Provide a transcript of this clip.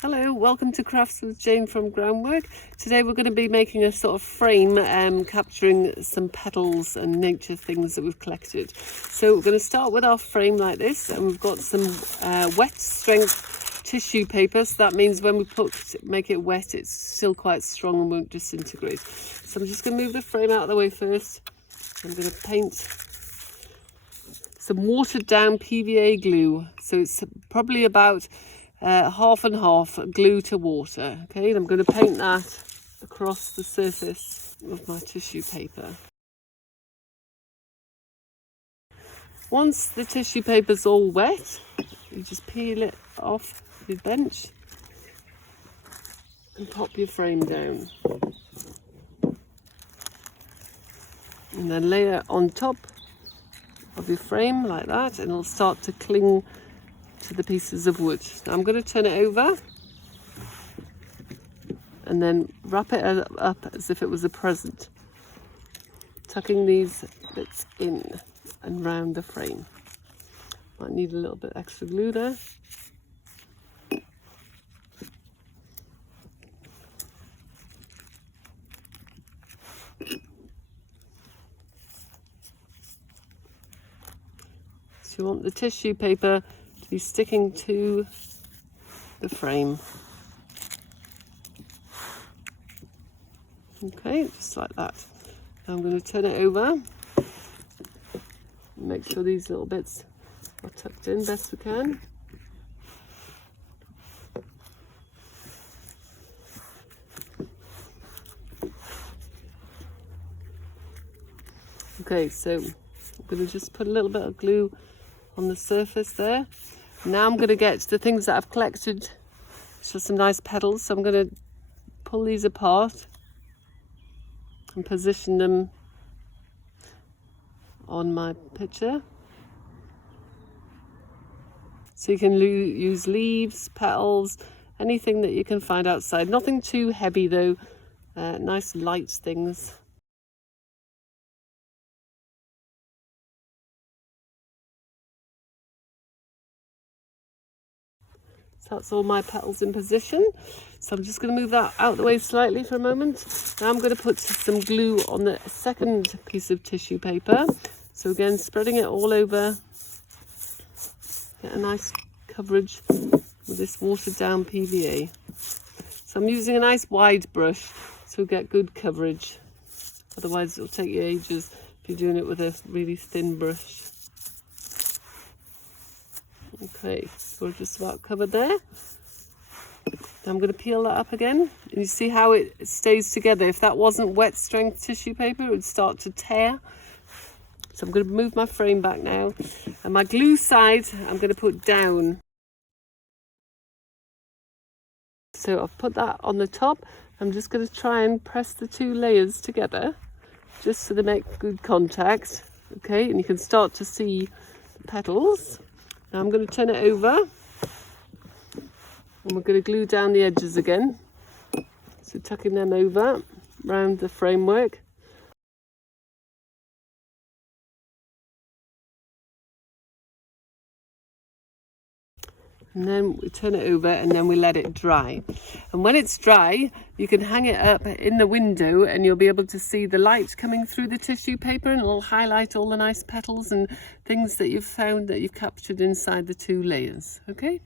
Hello, welcome to Crafts with Jane from Groundwork. Today we're going to be making a sort of frame capturing some petals and nature things that we've collected. So we're going to start with our frame like this, and we've got some wet strength tissue paper. So that means when we make it wet, it's still quite strong and won't disintegrate. So I'm just going to move the frame out of the way first. I'm going to paint some watered down PVA glue. So it's probably about half and half glue to water. Okay, and I'm going to paint that across the surface of my tissue paper. Once the tissue paper's all wet, you just peel it off your bench and pop your frame down, and then lay it on top of your frame like that, and it'll start to cling to the pieces of wood. Now I'm going to turn it over and then wrap it up as if it was a present, tucking these bits in and round the frame. Might need a little bit extra glue there. So you want the tissue paper to be sticking to the frame. Okay, just like that. Now I'm going to turn it over and make sure these little bits are tucked in best we can. Okay, so I'm going to just put a little bit of glue on the surface there. Now I'm going to get the things that I've collected, which are some nice petals. So I'm going to pull these apart and position them on my picture. So you can use leaves, petals, anything that you can find outside. Nothing too heavy though, nice light things. So that's all my petals in position. So I'm just going to move that out of the way slightly for a moment. Now I'm going to put some glue on the second piece of tissue paper. So again, spreading it all over. Get a nice coverage with this watered down PVA. So I'm using a nice wide brush so we get good coverage. Otherwise it'll take you ages if you're doing it with a really thin brush. Okay, so we're just about covered there. Now I'm going to peel that up again, and you see how it stays together. If that wasn't wet strength tissue paper, it would start to tear. So I'm going to move my frame back now, and my glue side I'm going to put down. So I've put that on the top. I'm just going to try and press the two layers together just so they make good contact. Okay, and you can start to see the petals. Now I'm going to turn it over, and we're going to glue down the edges again. So tucking them over around the framework. And then we turn it over, and then we let it dry. And when it's dry, you can hang it up in the window, and you'll be able to see the light coming through the tissue paper, and it'll highlight all the nice petals and things that you've found that you've captured inside the two layers. Okay.